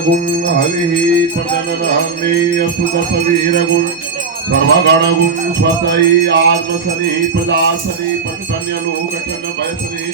गुण हलिः प्रजननान्ने असुदसवीरगुण सर्वगणगुण स्वसई आत्मसनि प्रजासनि पटकन्यलोकटन वयसनि।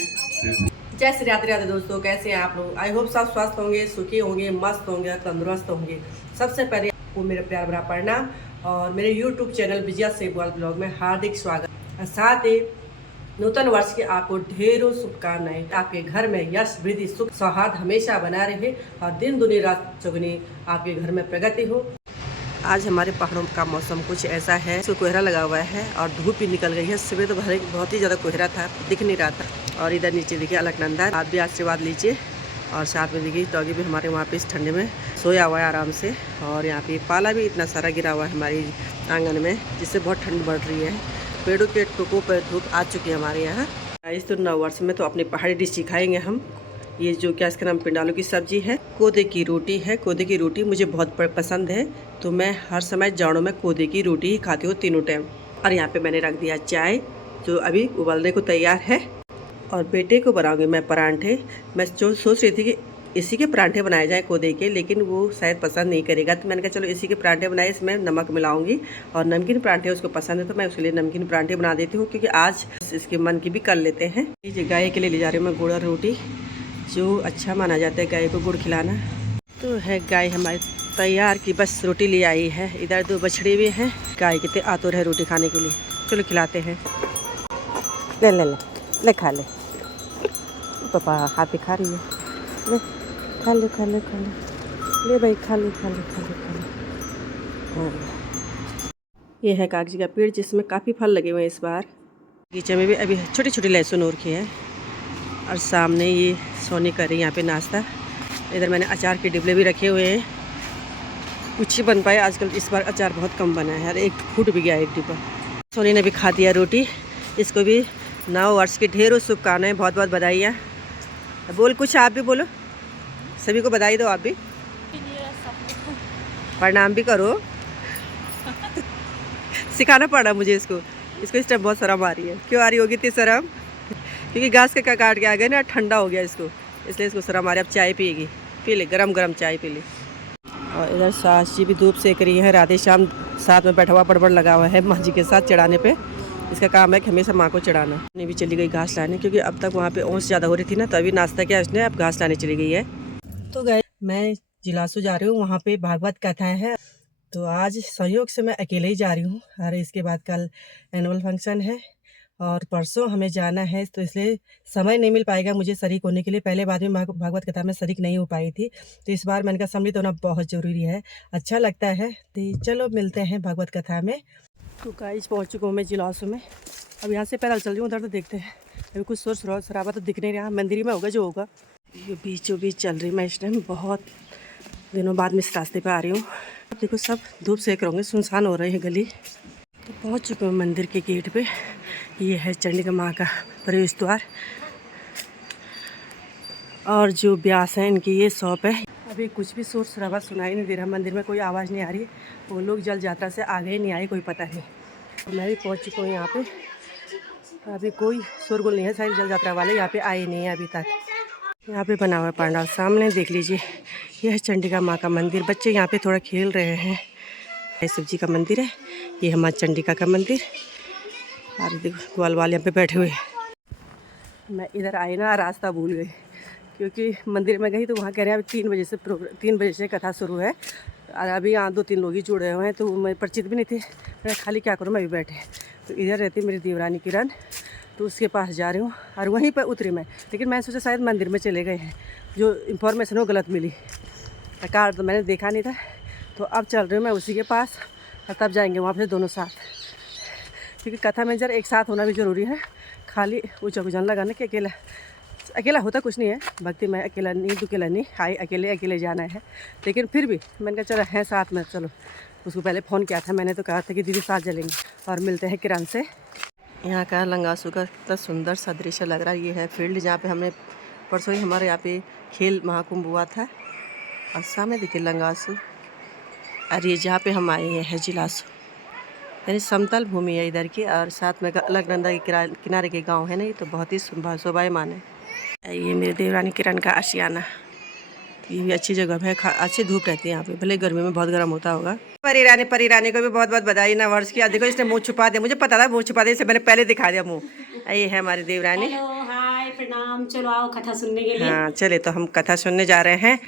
ये भी अच्छी जगह है, अच्छी धूप रहती है यहाँ पे, भले गर्मी में बहुत गर्म होता होगा। परी रानी को भी बहुत बहुत बधाई ना वर्ष की। देखो इसने मुंह छुपा दिया, मुझे पता था मुंह छुपा दिया, इसे मैंने पहले दिखा दिया मुंह। ये है हमारी देवरानी। हेलो हाय प्रणाम, चलो आओ कथा सुनने के लिए। हाँ चले तो हम कथा सुनने जा रहे हैं।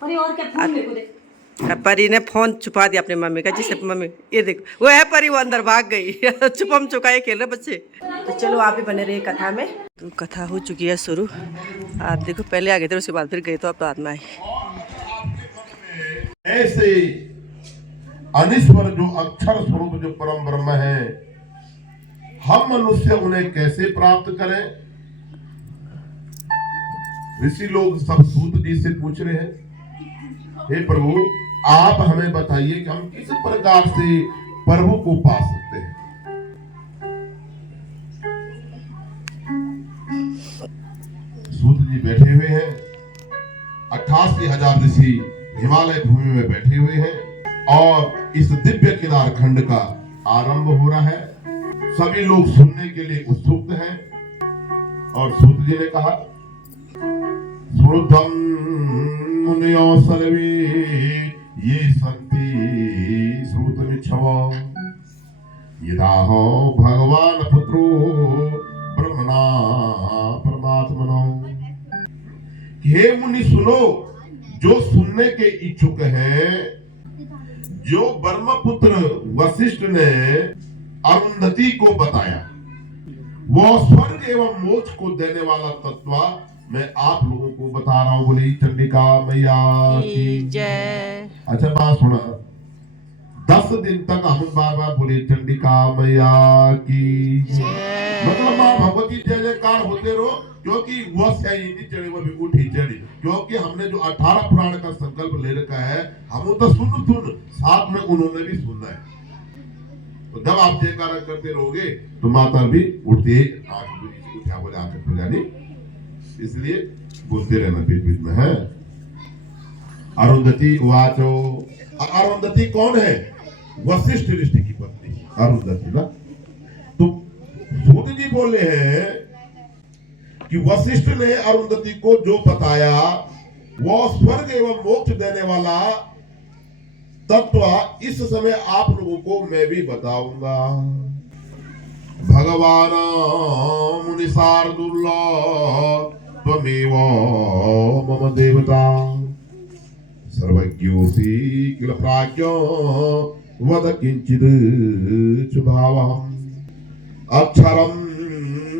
परी और क्या फोन मेरे को दे। परी ने फोन छुपा दिया अपनी मम्मी का, जिससे मम्मी ये देखो वो है परी, वो अंदर भाग गई। छुपम चुकाए खेल रहे बच्चे। तो चलो आप भी बने रहे कथा में। तो कथा हो चुकी है शुरू। आप देखो पहले आ गए थे, उसके बाद फिर गए तो अब तो आत्मा आई। ऐसे अनिश्वर जो अक्षर स्वरूप जो परम ब्रह्म है, हम मनुष्य उन्हें कैसे प्राप्त करें? ऋषि लोग सब सूत जी से पूछ रहे हैं, हे प्रभु आप हमें बताइए कि हम किस प्रकार से प्रभु को पा सकते हैं। सूत जी बैठे हुए हैं, 88,000 ऋषि हिमालय भूमि में बैठे हुए हैं और इस दिव्य केदार खंड का आरंभ हो रहा है। सभी लोग सुनने के लिए उत्सुक हैं और सूत जी ने कहा, श्रुतम मुनियो सर्वे ये संति श्रुतमिच्छवो यदाहो भगवान पुत्रो ब्रह्मणा परमात्मनो। हे मुनि सुनो, जो सुनने के इच्छुक हैं, जो ब्रह्मपुत्र वशिष्ठ ने अरुंधति को बताया, वो स्वर्ग एवं मोक्ष को देने वाला तत्व मैं आप लोगों को बता रहा हूँ। बोली चंडिका मैया की जय। अच्छा बात सुना, 10 दिन तक हम बाबा बोले चंडिका मैया की जय। मतलब माँ भगवती जय जयकार होते रहो, क्योंकि वो सही नहीं चढ़ी, वो भी उठी चढ़ी। क्योंकि हमने जो 18 पुराण का संकल्प ले रखा है, हम तो सुन साथ में उन्होंने भी सुनना है। तो जब आप जयकारा करते रहोगे तो माता भी उठती उठा बोले आंखें खुल जानी, इसलिए बोलते रहना बीच बीच में है। अरुंधति वाचो, अरुंधति कौन है? वशिष्ठ ऋषि की पत्नी अरुंधति ना। तो सूत जी बोले हैं कि वशिष्ठ ने अरुंधति को जो बताया वो स्वर्ग एवं मोक्ष देने वाला तत्व इस समय आप लोगों को मैं भी बताऊंगा। भगवान मुनिसार्दुल्ला त्वमेव मम देवता सर्वज्ञोऽसि किल प्राज्ञो वद किंचिद शुभावहम् अक्षरं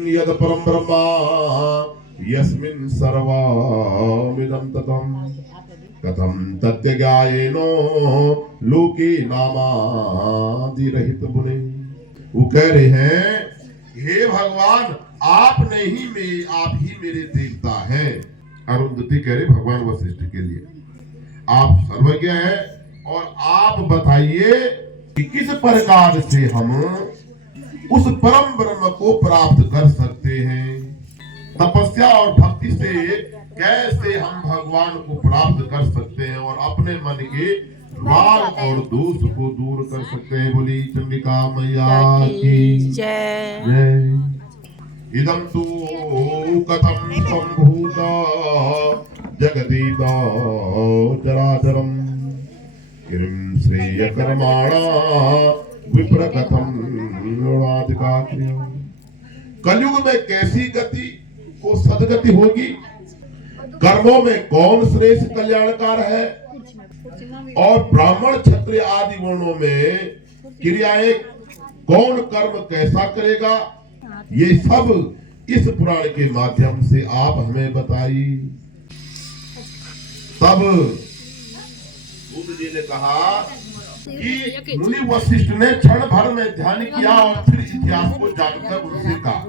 यद परम ब्रह्म यस्मिन् सर्वमिदं ततं कथं तत्यज्ञायेनो लोके नामादिरहित मुने। वो कह रहे हैं, हे भगवान आप नहीं आप ही मेरे देवता हैं। अरुंधति कह रहे भगवान वशिष्ठ के लिए, आप सर्वज्ञ हैं और आप बताइए कि किस प्रकार से हम उस परम ब्रह्म को प्राप्त कर सकते हैं। तपस्या और भक्ति से कैसे हम भगवान को प्राप्त कर सकते हैं और अपने मन के राग और दोष को दूर कर सकते हैं। बोली चंडिका मैया की जय। इदं तु कथं संभूता जगदीता चराचरम् किं श्रेय कर्माणा विप्र कथं नृणाधिका क्रिया। कलयुग में कैसी गति को सदगति होगी, कर्मों में कौन श्रेष्ठ कल्याणकार है और ब्राह्मण क्षत्रिय आदि वर्णों में क्रियाएं कौन कर्म कैसा करेगा, ये सब इस पुराण के माध्यम से आप हमें बताइए। तब सूत जी ने कहा कि मुनि वशिष्ठ ने क्षण भर में ध्यान किया और फिर इतिहास को जानकर उनसे कहा।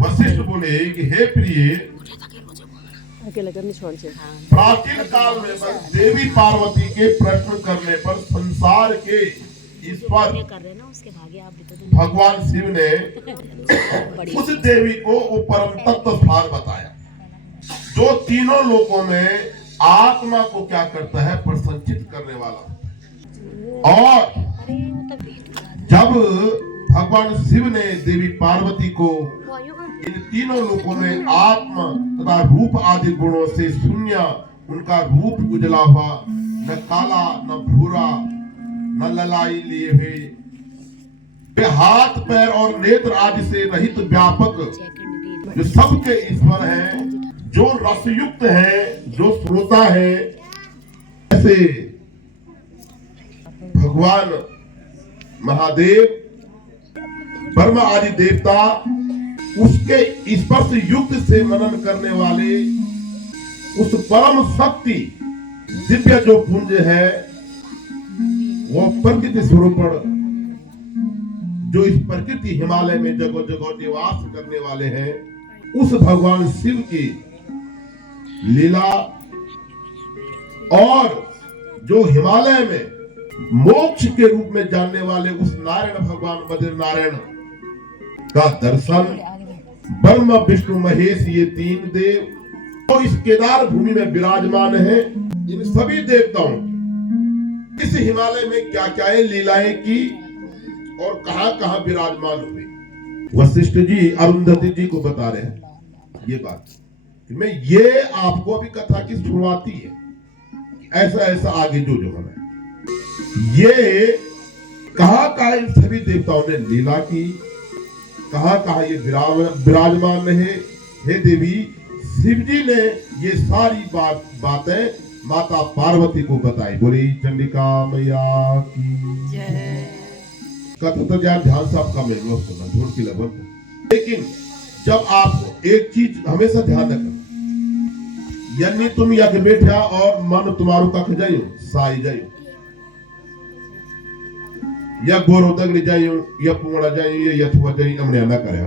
वशिष्ठ बोले कि हे प्रिय, प्राचीन काल में देवी पार्वती के प्रश्न करने पर संसार के ईश्वर भगवान शिव ने उस देवी को वो परम तत्व सार बताया, जो तीनों लोकों में आत्मा को क्या करता है, प्रसन्नचित करने वाला। और जब भगवान शिव ने देवी पार्वती को इन तीनों लोकों में आत्मा तथा रूप आदि गुणों से शून्य उनका रूप उजला हुआ, न काला न भूरा न ललाई लिए हुए, वे हाथ पैर और नेत्र आदि से रहित व्यापक जो सबके ईश्वर हैं, जो रसयुक्त है, जो श्रोता है, ऐसे भगवान महादेव ब्रह्मा आदि देवता उसके स्पर्श युक्त से मनन करने वाले उस परम शक्ति दिव्य जो पुंज है, वो प्रकृति स्वरूपण जो इस प्रकृति हिमालय में जगह जगह निवास करने वाले हैं, उस भगवान शिव की लीला और जो हिमालय में मोक्ष के रूप में जानने वाले उस नारायण भगवान बद्री नारायण का दर्शन ब्रह्मा विष्णु महेश ये तीन देव तो इस केदार भूमि में विराजमान है। इन सभी देवताओं इस हिमालय में क्या क्या लीलाएं की और कहां कहां विराजमान हुए। वशिष्ठ जी अरुंधति जी को बता रहे हैं ये बात। मैं ये आपको अभी कथा की शुरुआती है, ऐसा ऐसा आगे जो जो होना है। ये कहां इन सभी देवताओं ने लीला की, कहां ये विराजमान रहे। हे देवी, शिव जी ने ये सारी बातें माता पार्वती को बताई। बोली चंडिका मैया की जय। कथा तो ध्यान से आपका मेरे सुना, झूठ की लगन। लेकिन जब आप एक चीज हमेशा ध्यान रखना, यानी तुम या के बैठा और मन तुम्हारो कख जाइयो साई जाइयो या गोरो दगड़ी जाइयो या पुंगड़ा जाइयो या यथुआ जाइयो, हमने ना करे।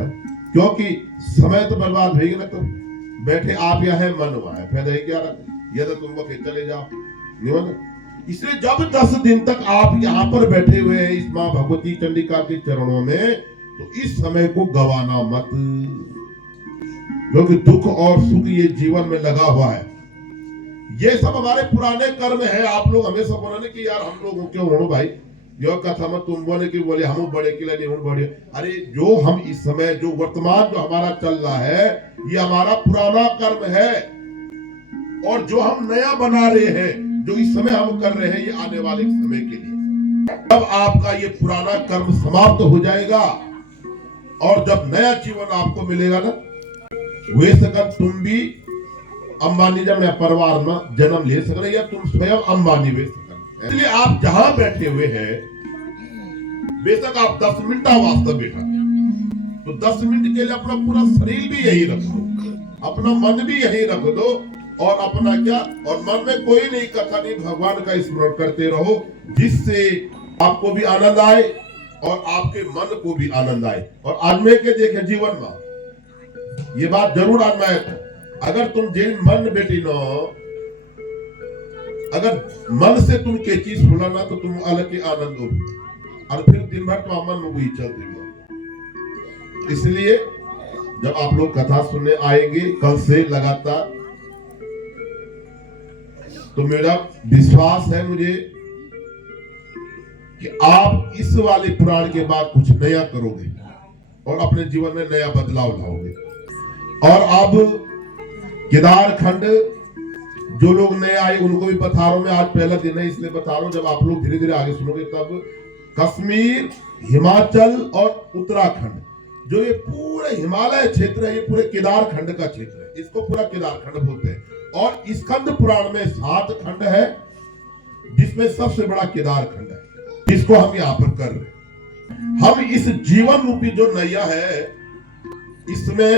क्योंकि समय तो बर्बाद होगी ना। तो बैठे आप यहाँ है, मन वहां है, फायदा क्या रहा? या तो तुम वक्त चले जाओ नहीं। इसलिए जब 10 दिन तक आप यहाँ पर बैठे हुए हैं इस माँ भगवती चंडिका के चरणों में, तो इस समय को गवाना मत, क्योंकि दुख और सुख ये जीवन में लगा हुआ है। ये सब हमारे पुराने कर्म है। आप लोग हमेशा बोले कि यार हम लोग क्यों हो भाई, यो कथा में तुम बोले कि बोले हम बड़े के लिए नहीं बड़े। अरे जो हम इस समय जो वर्तमान जो हमारा चल रहा है, ये हमारा पुराना कर्म है, और जो हम नया बना रहे हैं, जो इस समय हम कर रहे हैं, ये आने वाले समय के लिए। जब आपका ये पुराना कर्म समाप्त हो जाएगा और जब नया जीवन आपको मिलेगा ना, वे सकन तुम भी अंबानी जब परिवार में जन्म ले सकते, या तुम स्वयं अंबानी वे सकते। इसलिए आप जहां बैठे हुए हैं, बेशक आप 10 मिनट वास्ते बैठा, तो 10 मिनट के लिए अपना पूरा शरीर भी यही रख दो, अपना मन भी यही रख दो, और अपना क्या, और मन में कोई नहीं कथा नहीं, भगवान का स्मरण करते रहो, जिससे आपको भी आनंद आए और आपके मन को भी आनंद आए। और आजमे के देखे जीवन में ये बात जरूर आजमाए। अगर तुम जिन मन बेटी नो, अगर मन से तुम के चीज भूला ना, तो तुम अलग के आनंद हो, और फिर दिन भर तो मन में वही चलते हो। इसलिए जब आप लोग कथा सुनने आएंगे कल से लगातार, तो मेरा विश्वास है मुझे कि आप इस वाले पुराण के बाद कुछ नया करोगे और अपने जीवन में नया बदलाव लाओगे। और अब केदार खंड जो लोग नए आए उनको भी बता रहा हूं मैं, आज पहला दिन है इसलिए बता रहा हूं। जब आप लोग धीरे धीरे आगे सुनोगे तब कश्मीर, हिमाचल और उत्तराखंड, जो ये पूरे हिमालय क्षेत्र है, ये पूरे केदार खंड का क्षेत्र है, इसको पूरा केदार खंड बोलते हैं। और स्कंद पुराण में 7 खंड है, जिसमें सबसे बड़ा केदार खंड है, जिसको हम यहाँ पर कर रहे हैं। हम इस जीवन रूपी जो नैया है, इसमें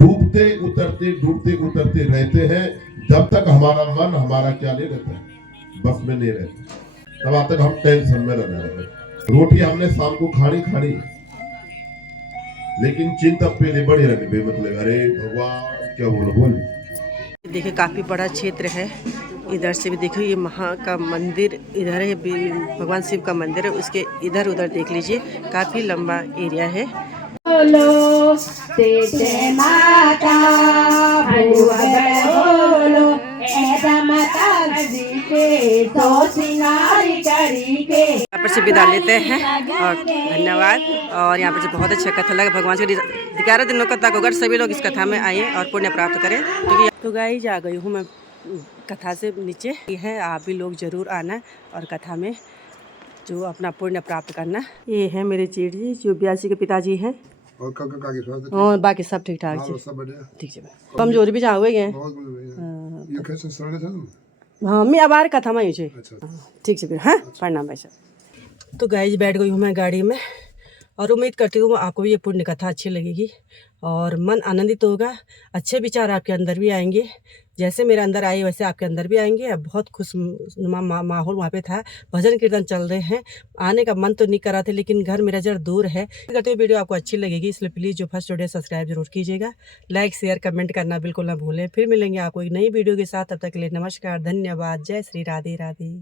डूबते उतरते रहते हैं, जब तक हमारा मन हमारा क्या नहीं रहता है, बस में नहीं रहता, तब तक हम टेंशन में रहने रहते। रोटी हमने शाम को खानी, लेकिन चिंता पहले बड़ी रहनी बेमतलब। अरे भगवान क्या बोले। देखिए काफी बड़ा क्षेत्र है। इधर से भी देखो, ये महा का मंदिर इधर है, भगवान शिव का मंदिर है, उसके इधर उधर देख लीजिए, काफी लंबा एरिया है। बोलो जय माता बोलो ऐसा माता जी के तो सिंगारी करी के। यहाँ पर से विदा लेते हैं और धन्यवाद। और यहाँ पर से बहुत अच्छा कथा लगा। भगवान से 11 दिनों कथा को अगर सभी लोग इस कथा में आए और पुण्य प्राप्त करें। तो गाइस आ गई हूँ मैं कथा से नीचे ये है, आप भी लोग जरूर आना और कथा में जो अपना पुण्य प्राप्त करना। ये है मेरे जेठ जी जो ब्यासी के पिताजी हैं, और काका के स्वास्थ्य और बाकी सब ठीक ठाक जी। सब बढ़िया। ठीक है, कमजोरी भी जहाँ हुए गए। बहुत बढ़िया। ये कैसे सरल था तुम? हाँ मैं अब आर कथा में ही छे। अच्छा। ठीक है, हाँ प्रणाम भाई साहब। तो गाइस बैठ गई हूँ मैं गाड़ी में और उम्मीद करती हूँ आपको भी ये पुण्य कथा अच्छी लगेगी और मन आनंदित होगा, अच्छे विचार आपके अंदर भी आएंगे। जैसे मेरे अंदर आए वैसे आपके अंदर भी आएंगे। अब बहुत खुशनुमा माहौल वहाँ पे था, भजन कीर्तन चल रहे हैं। आने का मन तो नहीं कर रहा था लेकिन घर मेरा जरा दूर है। करते हुए वीडियो आपको अच्छी लगेगी, इसलिए प्लीज़ जो फर्स्ट वीडियो सब्सक्राइब जरूर कीजिएगा, लाइक शेयर कमेंट करना बिल्कुल ना भूलें। फिर मिलेंगे आपको एक नई वीडियो के साथ, तब तक के लिए नमस्कार, धन्यवाद, जय श्री राधे राधे।